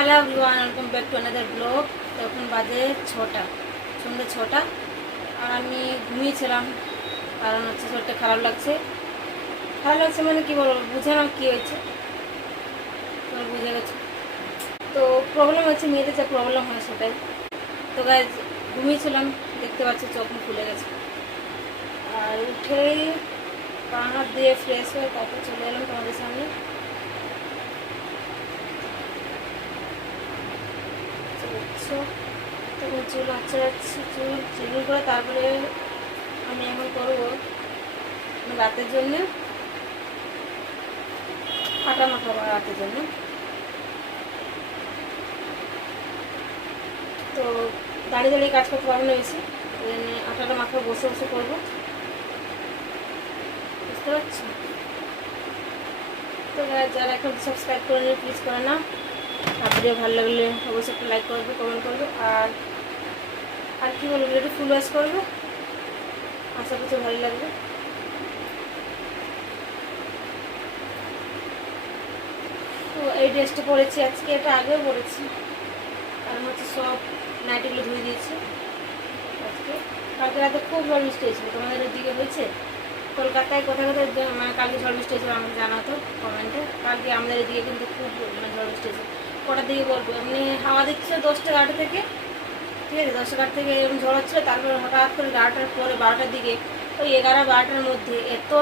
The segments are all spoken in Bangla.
Hello everyone, welcome back to another blog. তখন বাজে 6টা, সন্ধ্যে 6টা। আর আমি ঘুমিয়েছিলাম, কারণ হচ্ছে শরীরটা খারাপ লাগছে। খারাপ লাগছে মানে কী বলবো, বুঝে না কী হয়েছে, তোমরা বুঝে গেছো তো। প্রবলেম হচ্ছে, মেয়েদের যা প্রবলেম হয় সেটাই। তো গাইজ ঘুমিয়েছিলাম, দেখতে পাচ্ছি চোখ মুখ খুলে গেছে। আর উঠেই পা হাত দিয়ে ফ্রেশ হয়ে তারপর চলে এলাম তোমাদের সামনে। তখন চুল আঁচড়াচ্ছি, চুল চিরুন করে তারপরে আমি এখন করবো রাতের জন্য আটা মাখাবো। রাতের জন্য তো দাঁড়িয়ে দাঁড়িয়ে কাজ করতে পারবো না বেশি, ওই জন্য আটাটা মাখাবো, বসে বসে করবো, বুঝতে পারছি। তো যারা এখন সাবস্ক্রাইব করে নিয়ে প্লিজ করে না। আর ভিডিও ভালো লাগলে অবশ্যই একটু লাইক করবে, কমেন্ট করবে। আর কী বলবো, একটু ফুল ওয়াশ করবে, আশা করছি ভালো লাগবে। তো এই ড্রেসটা পরেছি আজকে, এটা আগেও পরেছি, কারণ হচ্ছে সব নাইটিগুলো ধুয়ে দিয়েছি আজকে। কালকে রাতে খুব ঝড় বৃষ্টি হয়েছিল, তোমাদের ওদিকে হয়েছে? কলকাতায় কোথায় কোথায় মানে কালকে ঝড় বৃষ্টি হয়েছিল আমাকে জানাতো কমেন্টে। কালকে আমাদের এদিকে কিন্তু খুব মানে ঝড় বৃষ্টি হয়েছে। কটার দিকে বলবো, এমনি হাওয়া দিচ্ছিল 10টা 11টা থেকে, ঠিক আছে, 10টা থেকে এরকম ঝড় হচ্ছিলো। তারপর হঠাৎ করে 11টার পরে 12টার দিকে, ওই 11-12টার মধ্যে এত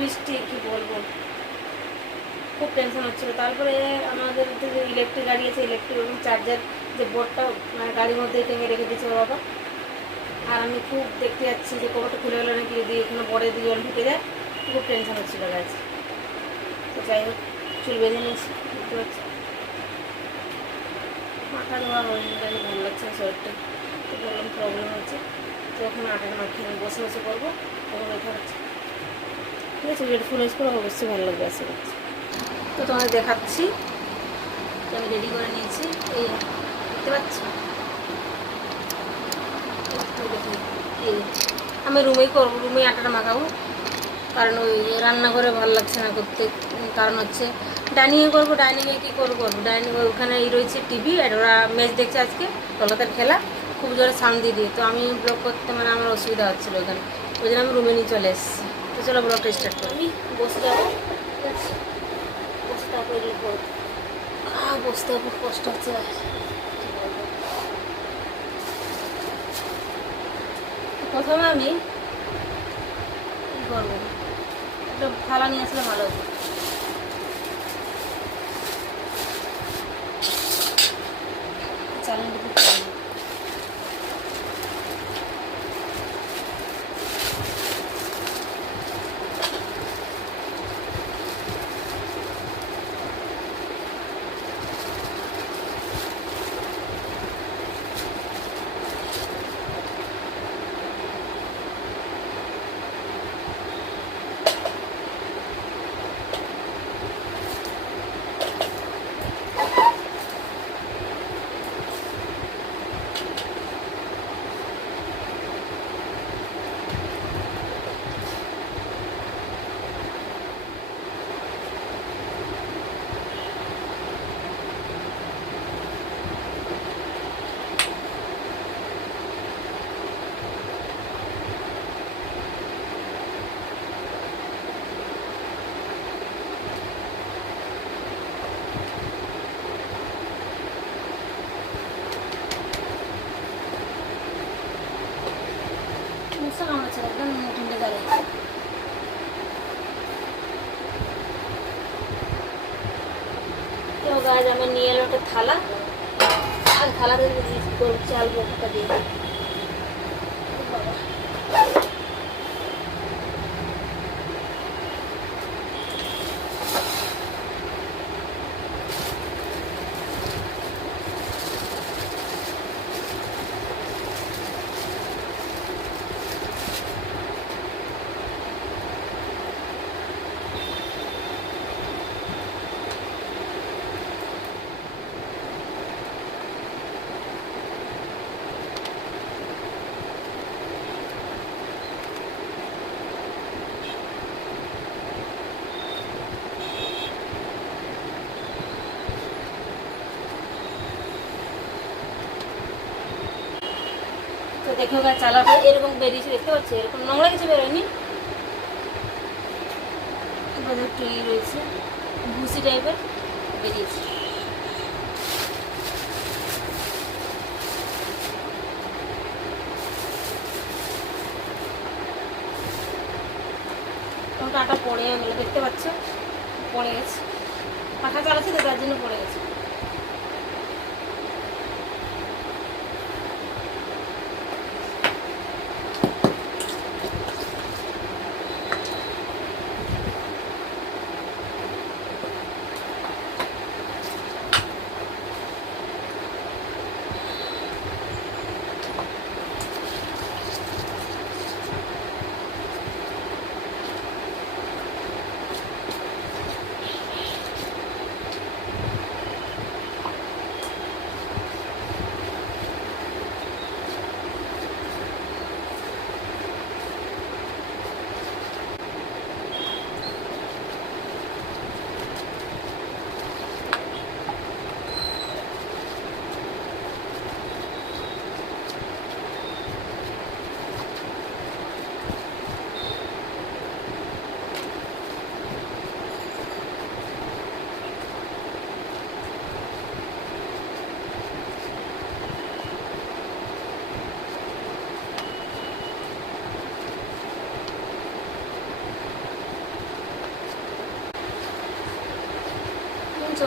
বৃষ্টি কী বলবো, খুব টেনশন হচ্ছিলো। তারপরে আমাদের যে ইলেকট্রিক গাড়ি আছে, ইলেকট্রিক এবং চার্জার যে বোর্ডটা মানে গাড়ির মধ্যে টেঙে রেখে দিয়েছে ওর বাবা। আর আমি খুব দেখতে যাচ্ছি যে কবরটা খুলে গেলো নাকি, যদি এখানে বড়ের দিকে জল ঢুকে যায়, খুব টেনশন হচ্ছিলো গাছ। তো যাই হোক, চুল বেঁধে নিয়েছি, দেখতে পাচ্ছি। মাথা ধোয়া হয়নি, তাই ভালো লাগছে না শরীরটা, তো বললাম প্রবলেম হচ্ছে। তো ওখানে আটাটা মাখিয়ে আমি বসে বসে করবো, তখন ব্যথা হচ্ছে। ঠিক আছে, যেটা ফুল করে অবশ্যই ভালো লাগবে আশা করছি। তো তোমাদের দেখাচ্ছি, আমি রেডি করে নিয়েছি, এই দেখতে পাচ্ছি। আমি রুমেই করবো, রুমেই আটাটা মাখাবো, কারণ ওই রান্নাঘরে ভালো লাগছে না করতে। কারণ হচ্ছে ডাইনিংয়ে করবো, ডাইনিংয়ে কী করবো, ডাইনিং ওখানে রয়েছে টিভি, আর ওরা ম্যাচ দেখছে আজকে, কলকাতার খেলা, খুব জোরে সাউন্ড দিয়ে তো আমি ব্লগ করতে মানে আমার অসুবিধা হচ্ছিলো ওখানে, ওই জন্য আমি রুমে নিয়ে চলে এসেছি। তো চলো ব্লগটা স্টার্ট করি। আমি বসে যাবো, ঠিক আছে, বসে তারপরে এগুলো করবো। বসতে খুব কষ্ট হচ্ছে। প্রথমে আমি কী করবো, একটা থালা নিয়ে আসলে ভালো হতো। চালনিটা খুব কম। মশা কামড়াচ্ছে, একদম ঠান্ডা দাঁড়িয়ে। তো গাছ আমি নিয়ে এলো একটা থালা, আর থালাতে চাল বোটা দিয়ে দেখে ওখানে চালাটা এরকম বেরিয়েছে, দেখতে পাচ্ছি এরকম নোংরা কিছু বেরোয়নি, একটু রয়েছে ভুসি টাইপের বেরিয়েছে। আটা পড়ে গেলো, দেখতে পাচ্ছ পড়ে গেছে, পাখা চালাচ্ছে তো তার জন্য পড়ে গেছে।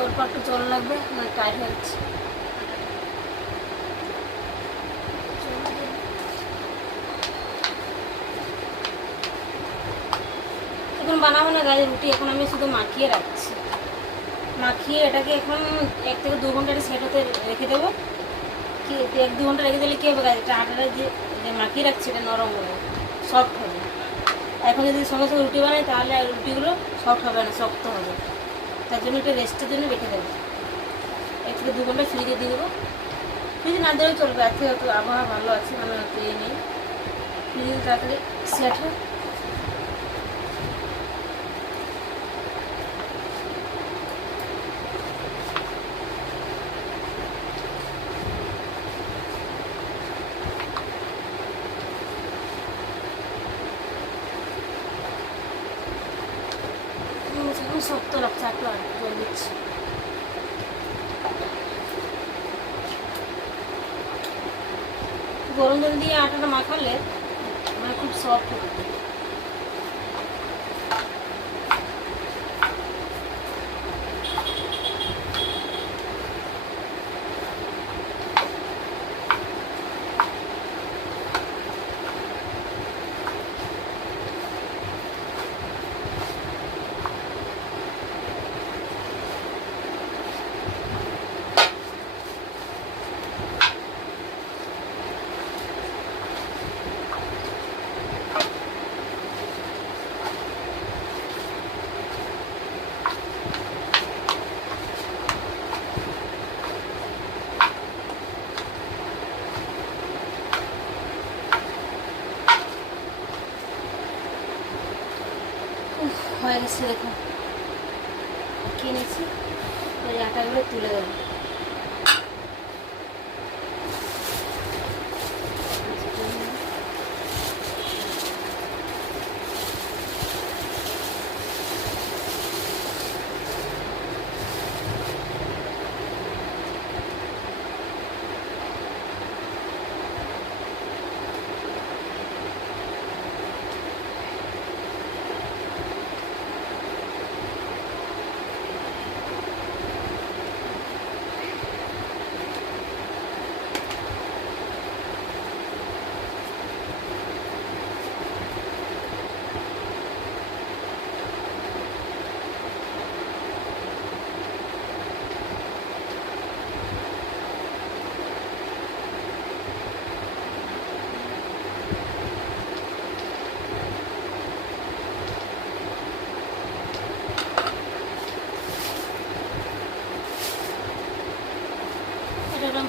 অল্প একটু জল লাগবে, না টাইট হয়ে যাচ্ছে। এখন বানাবো না গায়ে রুটি, এখন আমি শুধু মাখিয়ে রাখছি। মাখিয়ে এটাকে এখন 1 থেকে 2 ঘন্টা সেট হতে রেখে দেবো। কি 1-2 ঘন্টা রেখে দিলে কী হবে, গাছটা আটাটা যে মাখিয়ে রাখছি এটা নরম হবে, সফট হবে। এখন যদি সঙ্গে সঙ্গে রুটি বানাই তাহলে রুটিগুলো সফট হবে না, শক্ত হবে। তার জন্য এটা রেস্টের জন্য রেখে দেবো। 1 থেকে 2 ঘন্টা ফ্রিজে দিয়ে দেবো। ফ্রিজে না দিলেও চলবে, আজকে হয়তো আবহাওয়া ভালো আছে, মানে হয়তো নেই, ফ্রিজে তাড়াতাড়ি সেট হয়। শক্ত লাগছে, একটু আর জল দিচ্ছি। গরম জল দিয়ে আটাটা মাখালে মানে খুব সফট হবে। হয়ে গেছে, দেখো কিনেছি, ওই আটাগুলো তুলে দেবো।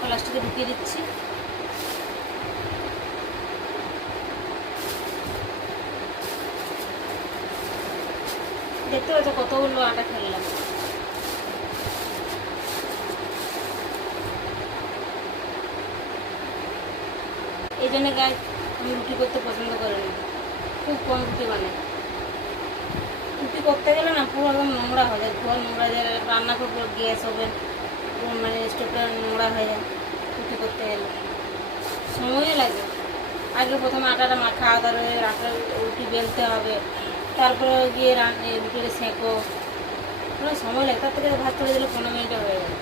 প্লাস্টিকে ঢুকিয়ে দিচ্ছি। দেখতে পাচ্ছ কতগুলো আটা ফেললাম। এই জন্য গাছ আমি রুটি করতে পছন্দ করি না, খুব কম রুটি বানাই। রুটি করতে গেলে না পুরো একদম নোংরা হয়ে যায়, ঘর নোংরা হয়ে যায়, রান্না করবো গ্যাস ওভেন মানে স্টোভটা নোংরা হয়ে যায় রুটি করতে গেলে, সময়ও লাগে। আগে প্রথমে আটাটা মাখা, তারপরে আটা রুটি বেলতে হবে, তারপরে গিয়ে রুটিটা সেঁকো, অনেক সময় লাগে। তার থেকে ভাত চলে দিলে 15 মিনিটে হয়ে যায়।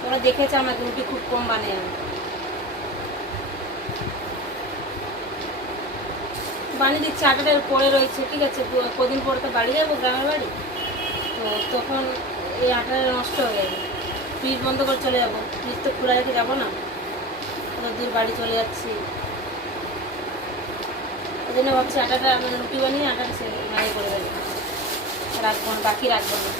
তোমরা দেখেছো আমাকে রুটি খুব কম বানিয়ে আমি বানিয়ে দিচ্ছি। আটাটা পড়ে রয়েছে, ঠিক আছে, কদিন পরে তো বাড়ি যাবো গ্রামের বাড়ি, তো তখন এই আটাটা নষ্ট হয়ে যাবে। ফ্রিজ বন্ধ করে চলে যাবো, ফ্রিজ তো খোলা রেখে যাবো না, কত দূর বাড়ি চলে যাচ্ছি। ওই জন্য ভাবছি আটাটা মানে রুটি বানিয়ে আটাটা সে করে দেবে, রাখবো না, বাকি রাখবো না।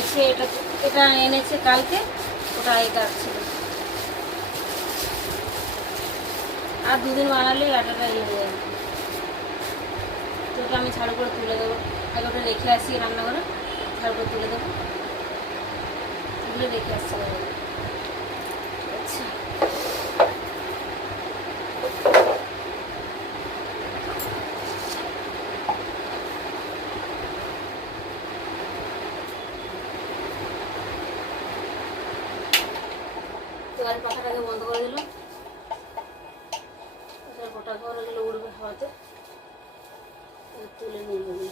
এসে এটা এটা এনেছে কালকে, ওটা এই কাজ ছিল। আর 2 দিন বানালেই আটাটা হয়ে যাবে। তো ওটা আমি ঝাড়ু করে তুলে দেবো, আগে ওটা রেখে আসি রান্নাঘরে, ঝাড়ু করে তুলে দেবো, তুলে রেখে আসছি। আচ্ছা, তো আর পাখাটাকে বন্ধ করে দিলাম, গোটা ঘর এগুলো উড়বে হাওয়াতে, তুলে নিয়ে যাবে।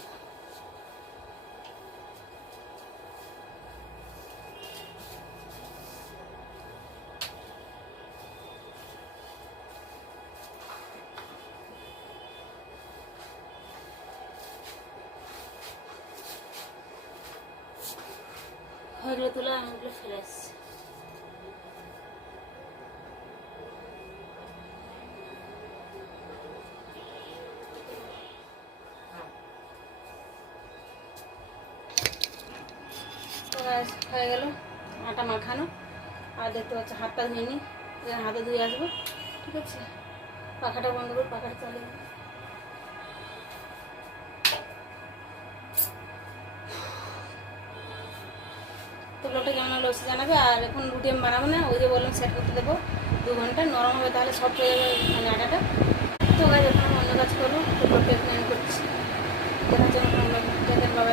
এগুলো তুলে আমি এগুলো ফেলে আসছি। হয়ে গেল আটা মাখানো। আর দেখতে পাচ্ছি হাতটা ধুয়ে নিই, হাতে ধুয়ে আসবো, ঠিক আছে। পাখাটা বন্ধ করে পাখাটা চালিয়ে তো ব্লগটা কেমন হলো অবশ্যই জানাবে। আর এখন রুটি আমি বানাবো না, ওই যে বললাম সেট করতে দেবো 2 ঘন্টা, নরম হবে, তাহলে সফট হয়ে যাবে মানে আটাটা। তো গাছ এখন আমি অন্য কাজ করবো, তো ব্লগটা এখানে আমি করছি। দেখার জন্য বাবা